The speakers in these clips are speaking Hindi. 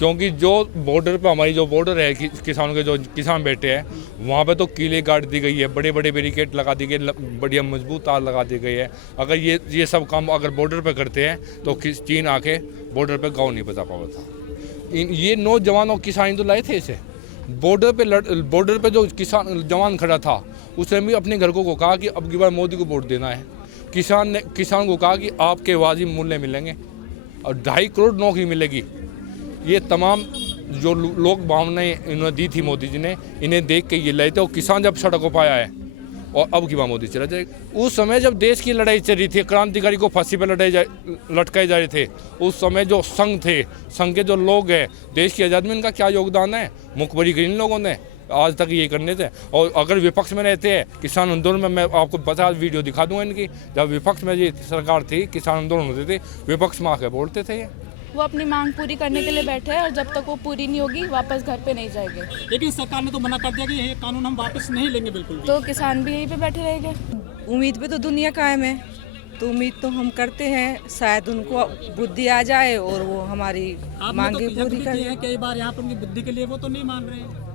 क्योंकि जो बॉर्डर पे हमारी जो बॉर्डर है किसानों के जो किसान बैठे हैं वहाँ पे तो किले गाड़ दी गई है, बड़े बड़े बैरिकेड लगा दी गई, बढ़िया मजबूत तार लगा दी गई है। अगर ये सब काम अगर बॉर्डर पे करते हैं तो चीन आके बॉर्डर पे गाँव नहीं बचा पाता था। ये नौजवानों किसान तो लाए थे इसे बॉर्डर पे जो किसान जवान खड़ा था उसने भी अपने घर को कहा कि अब की बार मोदी को वोट देना है। किसान को कहा कि आपके वाजिब मूल्य मिलेंगे और 2.5 करोड़ नौकरी मिलेगी। ये तमाम जो लोग भावनाएं इन्होंने दी थी मोदी जी ने, इन्हें देख के ये लड़े थे। और किसान जब सड़कों पर आया है और अब की बार मोदी चला जाएगा। उस समय जब देश की लड़ाई चल रही थी, क्रांतिकारी को फांसी पर लटकाए जा रहे थे, उस समय जो संघ के जो लोग हैं, देश की आज़ादी में इनका क्या योगदान है? मुखबरी की इन लोगों ने आज तक ये करने थे। और अगर विपक्ष में रहते हैं किसान आंदोलन में, मैं आपको 50 वीडियो दिखा दूंगा इनकी। जब विपक्ष में ये सरकार थी, किसान आंदोलन होते थे, विपक्ष में आकर बोलते थे। वो अपनी मांग पूरी करने के लिए बैठे हैं और जब तक वो पूरी नहीं होगी वापस घर पे नहीं जाएंगे। लेकिन सरकार ने तो मना कर दिया कि ये कानून हम वापस नहीं लेंगे बिल्कुल भी। तो किसान भी यहीं पे बैठे रहेंगे। उम्मीद पे तो दुनिया कायम है, तो उम्मीद तो हम करते हैं शायद उनको बुद्धि आ जाए और वो हमारी मांगे पूरी कर हैं। कई बार यहाँ पर उनकी बुद्धि के लिए वो तो नहीं मान रहे हैं।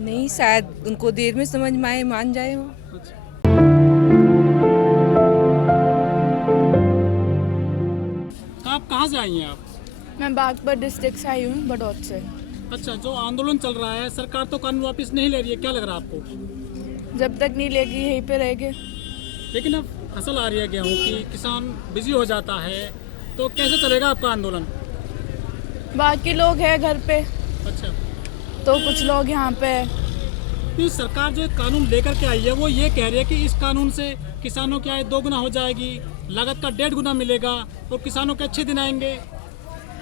नहीं, शायद उनको देर में समझ में आए, मान जाए वो। आप कहाँ से आई हैं आप? मैं बागपत डिस्ट्रिक्ट से आई हूँ, बड़ौद से। अच्छा, जो आंदोलन चल रहा है, सरकार तो कानून वापस नहीं ले रही है, क्या लग रहा है आपको? जब तक नहीं लेगी यहीं पे रहेंगे। लेकिन अब फसल आ रही है गेहूँ की, किसान बिजी हो जाता है, तो कैसे चलेगा आपका आंदोलन? बाकी लोग हैं घर पे, अच्छा, तो कुछ लोग यहाँ पे है। तो सरकार जो कानून लेकर के आई है वो ये कह रही है कि इस कानून से किसानों की आय 2 गुना हो जाएगी, लागत का 1.5 गुना मिलेगा और किसानों के अच्छे दिन आएंगे।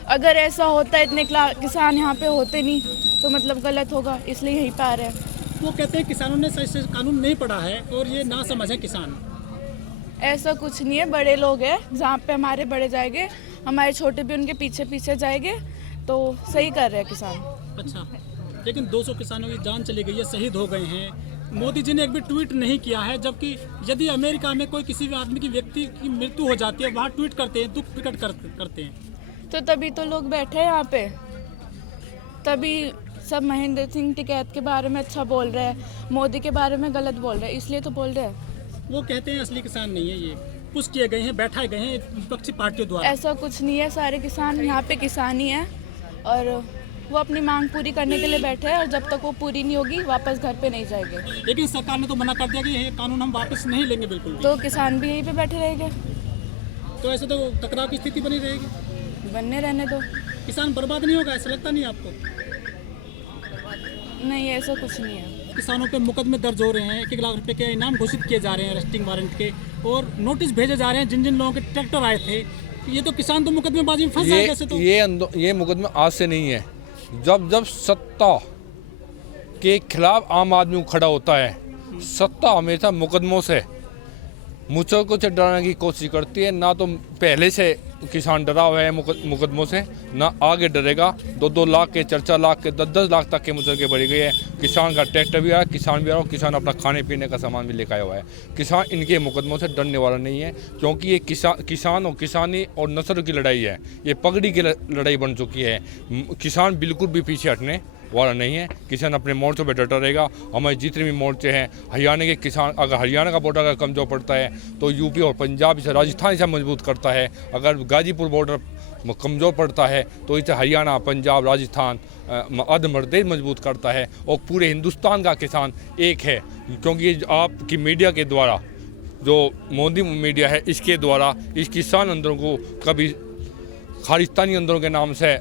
अगर ऐसा होता है, इतने किसान यहाँ पे होते नहीं तो मतलब गलत होगा, इसलिए यहीं पे आ रहे हैं। वो कहते हैं किसानों ने सही से कानून नहीं पढ़ा है और ये ना समझ है किसान। ऐसा कुछ नहीं है, बड़े लोग हैं, जहाँ पे हमारे बड़े जाएंगे, हमारे छोटे भी उनके पीछे पीछे जाएंगे, तो सही कर रहे हैं किसान। अच्छा, लेकिन 200 किसानों की जान चली गई है, शहीद हो गए हैं। मोदी जी ने एक भी ट्वीट नहीं किया है, जबकि यदि अमेरिका में कोई किसी भी आदमी की व्यक्ति की मृत्यु हो जाती है, वहाँ ट्वीट करते हैं, दुख प्रकट करते हैं। तो तभी तो लोग बैठे हैं यहाँ पे, तभी सब महेंद्र सिंह टिकैत के बारे में अच्छा बोल रहे हैं, मोदी के बारे में गलत बोल रहे हैं, इसलिए तो बोल रहे हैं। वो कहते हैं असली किसान नहीं है, ये पुश किए गए हैं, बैठाए गए हैं विपक्षी पार्टियों द्वारा। ऐसा कुछ नहीं है, सारे किसान यहाँ पे किसान ही हैं और वो अपनी मांग पूरी करने के लिए बैठे हैं और जब तक वो पूरी नहीं होगी वापस घर पे नहीं जाएंगे। लेकिन सरकार ने तो मना कर दिया कि ये कानून हम वापस नहीं लेंगे बिल्कुल भी। तो किसान भी यहीं पे बैठे रहेंगे। तो ऐसे तो टकराव की स्थिति बनी रहेगी, बनने रहने दो। किसान बर्बाद नहीं होगा, ऐसा लगता नहीं आपको? नहीं, ऐसा कुछ नहीं है। किसानों पे मुकदमे दर्ज हो रहे हैं, 1-1 लाख रुपए के इनाम घोषित किए जा रहे हैं अरेस्टिंग वारंट के, और नोटिस भेजे जा रहे हैं जिन लोगों के ट्रैक्टर आए थे। ये तो किसान तो मुकदमेबाजी में फंस जाएगा। ऐसे तो ये मुकदमे आज से नहीं है। जब सत्ता के खिलाफ आम आदमी खड़ा होता है, सत्ता हमेशा मुकदमों से मुझको कुछ डराने की कोशिश करती है। ना तो पहले से किसान डरा हुआ है मुकदमों से, ना आगे डरेगा। 2-2 लाख के, 4-4 लाख के, 10-10 लाख तक के मुकदमे बढ़ी गई है। किसान का ट्रैक्टर भी आया, किसान भी आ रहा है, किसान अपना खाने पीने का सामान भी लेकर आया हुआ है। किसान इनके मुकदमों से डरने वाला नहीं है, क्योंकि ये किसान और किसानी और नस्ल की लड़ाई है, ये पगड़ी की लड़ाई बन चुकी है। किसान बिल्कुल भी पीछे हटने वाला नहीं है। किसान अपने मोर्चों पे डटा रहेगा। हमारे जितने भी मोर्चे हैं, हरियाणा के किसान, अगर हरियाणा का बॉर्डर अगर कमज़ोर पड़ता है तो यूपी और पंजाब इसे, राजस्थान इसे मजबूत करता है। अगर गाजीपुर बॉर्डर कमज़ोर पड़ता है तो इसे हरियाणा, पंजाब, राजस्थान, मध्य प्रदेश मजबूत करता है। और पूरे हिंदुस्तान का किसान एक है, क्योंकि आपकी मीडिया के द्वारा, जो मोदी मीडिया है, इसके द्वारा इस किसान आंदोलन को कभी खालिस्तानी आंदोलन के नाम से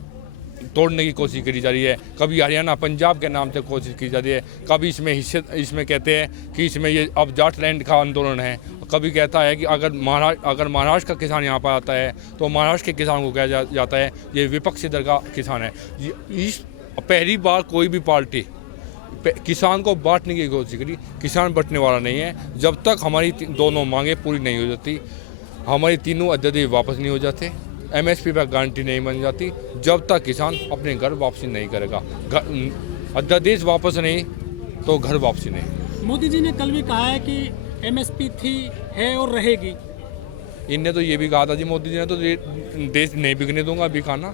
तोड़ने की कोशिश करी जा रही है, कभी हरियाणा पंजाब के नाम से कोशिश की जा रही है, कभी इसमें कहते हैं कि इसमें ये अब जाट लैंड का आंदोलन है, कभी कहता है कि अगर महाराष्ट्र का किसान यहाँ पर आता है तो महाराष्ट्र के किसान को कहा जाता है ये विपक्षी दल का किसान है। इस पहली बार कोई भी पार्टी किसान को बांटने की कोशिश करी। किसान बंटने वाला नहीं है। जब तक हमारी दोनों मांगे पूरी नहीं हो जाती, हमारी तीनों अध्यादेश वापस नहीं हो जाते, MSP पर गारंटी नहीं बन जाती, जब तक किसान अपने घर वापसी नहीं करेगा। अध्यादेश वापस नहीं तो घर वापसी नहीं। मोदी जी ने कल भी कहा है कि MSP थी, है और रहेगी। इनने तो ये भी कहा था जी, मोदी जी ने तो देश नहीं बिकने दूंगा, अभी खाना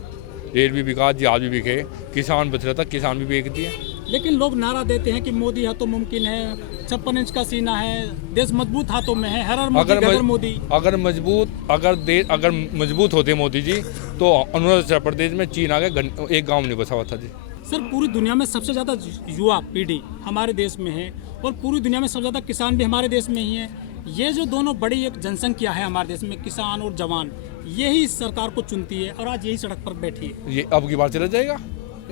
रेल भी बिका, जहाज भी बिके, किसान बच रहा था, किसान भी बेच दिए। लेकिन लोग नारा देते हैं कि मोदी है तो मुमकिन है, 56 इंच का सीना है, देश मजबूत हाथों में है, हर मोदी गदर मोदी। अगर मजबूत होते मोदी जी तो अरुणाचल प्रदेश में चीन आगे एक गांव नहीं बसा हुआ था जी। सर पूरी दुनिया में सबसे ज़्यादा युवा पीढ़ी हमारे देश में है और पूरी दुनिया में सबसे ज़्यादा किसान भी हमारे देश में ही है। ये जो दोनों बड़ी एक जनसंख्या है हमारे देश में, किसान और जवान, यही इस सरकार को चुनती है और आज यही सड़क पर बैठी है। ये अब की बार चला जाएगा।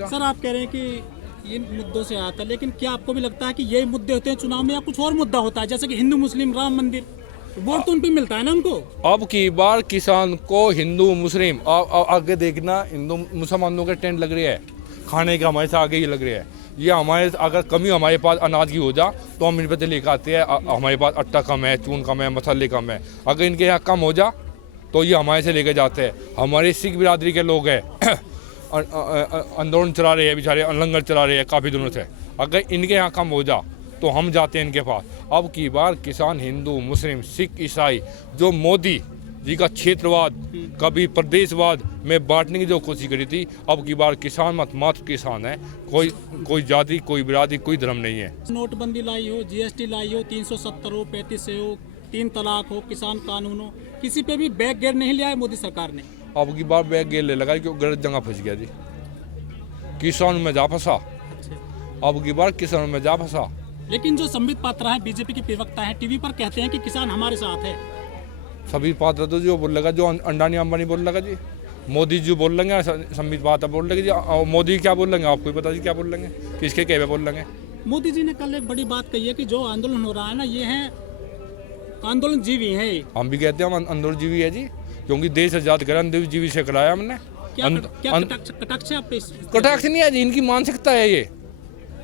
सर आप कह रहे हैं कि इन मुद्दों से आता है, लेकिन क्या आपको भी लगता है कि यही मुद्दे होते हैं चुनाव में या कुछ और मुद्दा होता है, जैसे कि हिंदू मुस्लिम राम मंदिर, वोट तो उन पे मिलता है ना उनको। अब की बार किसान को हिंदू मुस्लिम आगे देखना, हिंदू मुसलमानों के टेंट लग रहे हैं, खाने के हमारे से आगे ही लग रहे हैं। ये हमारे अगर कमी हमारे पास अनाज की हो जा तो हम इन पर लेकर आते हैं, हमारे पास आटा कम है, चून कम है, मसाले कम है। अगर इनके यहाँ कम हो जा तो ये हमारे से लेकर जाते हैं। हमारे सिख बिरादरी के लोग हैं आंदोलन चला रहे हैं, बेचारे लंगर चला रहे हैं काफ़ी दिनों से। अगर इनके यहाँ कम हो जा तो हम जाते हैं इनके पास। अब की बार किसान हिंदू मुस्लिम सिख ईसाई, जो मोदी जी का क्षेत्रवाद कभी प्रदेशवाद में बांटने की जो कोशिश करी थी, अब की बार किसान मात्र किसान है। कोई जाति, कोई बिरादरी, कोई धर्म नहीं है। नोटबंदी लाई हो, जीएसटी लाई हो, 370 हो, 35 हो, 3 तलाक हो, किसान कानून हो, किसी पे भी बैक गेयर नहीं लिया है मोदी सरकार ने। अब की बार बैग गेर ले लगा क्योंकि गलत जगह फंस गया जी, किसान में जा फंसा। अब की बार किसान में जा फंसा। लेकिन जो संबित पात्रा है, बीजेपी के प्रवक्ता है, टीवी पर कहते हैं कि किसान हमारे साथ है। सभी पात्र तो जो बोल लगा, जो अंडानी अंबानी बोल लगा जी, मोदी जी बोल लेंगे, संबित पात्रा बोल लेंगे जी, मोदी क्या बोल लेंगे आपको ही पता जी, क्या बोल लेंगे, किसके कहवे बोल लेंगे। मोदी जी ने कल एक बड़ी बात कही है कि जो आंदोलन हो रहा है ना, ये है आंदोलन जीवी है। हम भी कहते हैं हम अंदर जीवी है जी, क्योंकि देश आजाद करा अंदर जीवी से कराया हमने। कटाक्ष है आप पे इस- कटाक्ष नहीं है जी, इनकी मानसिकता है ये।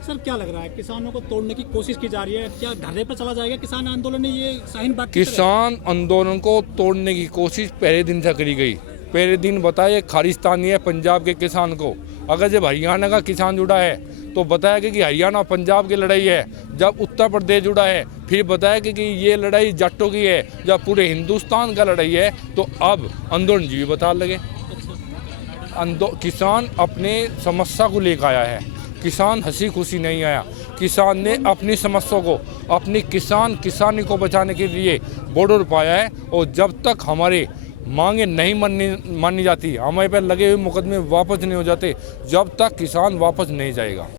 सर क्या लग रहा है, किसानों को तोड़ने की कोशिश की जा रही है, क्या धरने पर चला जाएगा किसान आंदोलन? ये शाहीन बाग की तरह? किसान आंदोलन को तोड़ने की कोशिश पहले दिन से करी गई। पहले दिन बताया खालिस्तानी है पंजाब के किसान को। अगर जब हरियाणा का किसान जुड़ा है तो बताया कि हरियाणा पंजाब की लड़ाई है। जब उत्तर प्रदेश जुड़ा है फिर बताया कि ये लड़ाई जाटों की है। जब पूरे हिंदुस्तान का लड़ाई है तो अब आंदोलन जीवी बता लगे। किसान अपने समस्या को लेकर आया है, किसान हंसी खुशी नहीं आया। किसान ने अपनी समस्या को, अपनी किसानी को बचाने के लिए बॉर्डर पाया है। और जब तक हमारे मांगे नहीं मानी जाती, हमारे पर लगे हुए मुकदमे वापस नहीं हो जाते, जब तक किसान वापस नहीं जाएगा।